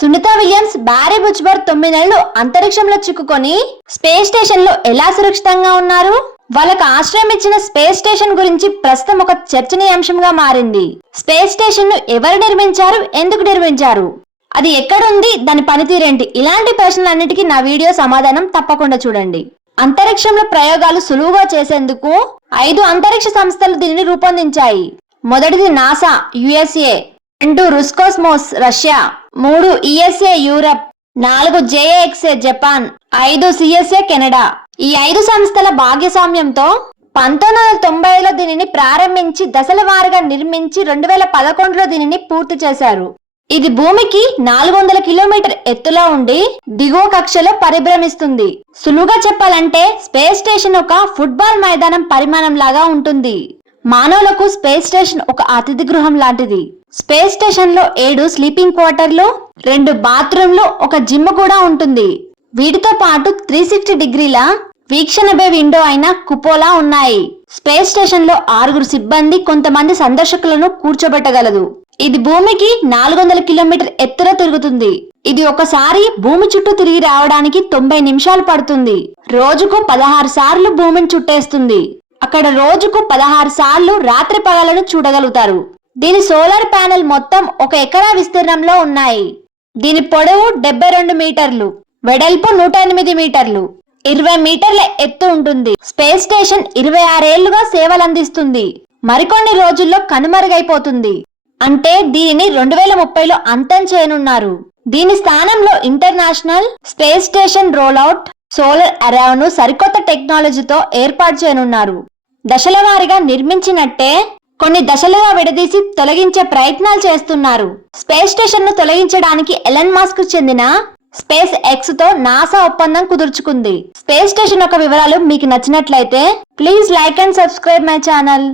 Sunitha Williams, Barry బుచ్బర్ 9 నెలలు అంతరిక్షంలో చిక్కుకొని స్పేస్ స్టేషన్ లో ఎలా సురక్షితంగా ఉన్నారు? వాళ్ళకు ఆశ్రయం ఇచ్చిన స్పేస్ స్టేషన్ గురించి ప్రస్తుతం ఒక చర్చనీయాంశంగా మారింది. స్పేస్ స్టేషన్ ను ఎవరు నిర్మించారు, ఎందుకు నిర్మించారు, అది ఎక్కడుంది, దాని పనితీరేంటి, ఇలాంటి ప్రశ్నలన్నిటికీ నా వీడియో సమాధానం తప్పకుండా చూడండి. అంతరిక్షంలో ప్రయోగాలు సులువుగా చేసేందుకు 5 అంతరిక్ష సంస్థలు దీనిని రూపొందించాయి. మొదటిది NASA USA, 2 Roscosmos Russia, 3 ESA Europe, 4 JAXA Japan, 5 CSA Canada. ఈ 5 సంస్థల భాగస్వామ్యంతో 1990లో దీనిని ప్రారంభించి దశల వారీగా నిర్మించి 2011లో దీనిని పూర్తి చేశారు. ఇది భూమికి 400 కిలోమీటర్ ఎత్తులో ఉండి దిగువ కక్షలో పరిభ్రమిస్తుంది. సులువుగా చెప్పాలంటే స్పేస్ స్టేషన్ ఒక ఫుట్బాల్ మైదానం పరిమాణం లాగా ఉంటుంది. మానవులకు స్పేస్ స్టేషన్ ఒక అతిథి గృహం లాంటిది. స్పేస్ స్టేషన్ లో 7 స్లీపింగ్ క్వార్టర్లు, 2 బాత్రూమ్లు, ఒక జిమ్ కూడా ఉంటుంది. వీటితో పాటు 360 డిగ్రీల వీక్షణ బే విండో అయిన కుపోలా ఉన్నాయి. స్పేస్ స్టేషన్ లో 6 సిబ్బంది, కొంతమంది సందర్శకులను కూర్చోబెట్టగలదు. ఇది భూమికి 400 కిలోమీటర్ ఎత్తున తిరుగుతుంది. ఇది ఒకసారి భూమి చుట్టూ తిరిగి రావడానికి 90 నిమిషాలు పడుతుంది. రోజుకు 16 సార్లు భూమిని చుట్టేస్తుంది. అక్కడ రోజుకు 16 సార్లు రాత్రి పగలను చూడగలుగుతారు. దీని సోలార్ ప్యానెల్ మొత్తం 1 ఎకరా విస్తీర్ణంలో ఉన్నాయి. దీని పొడవు 72 మీటర్లు, వెడల్పు 108 మీటర్లు, 20 మీటర్ల ఎత్తు ఉంటుంది. స్పేస్ స్టేషన్ 26 ఏళ్లుగా సేవలందిస్తుంది. మరికొన్ని రోజుల్లో కనుమరుగైపోతుంది. అంటే దీనిని 2030లో అంతం చేయనున్నారు. దీని స్థానంలో international space station roll out solar అరేను సరికొత్త టెక్నాలజీతో ఏర్పాటు చేయనున్నారు. దశల వారీగా నిర్మించినట్టే కొన్ని దశలుగా విడదీసి తొలగించే ప్రయత్నాలు చేస్తున్నారు. స్పేస్ స్టేషన్ ను తొలగించడానికి ఎలన్ మస్క్ చెందిన స్పేస్ ఎక్స్ తో నాసా ఒప్పందం కుదుర్చుకుంది. స్పేస్ స్టేషన్ యొక్క వివరాలు మీకు నచ్చినట్లయితే please like and subscribe my channel.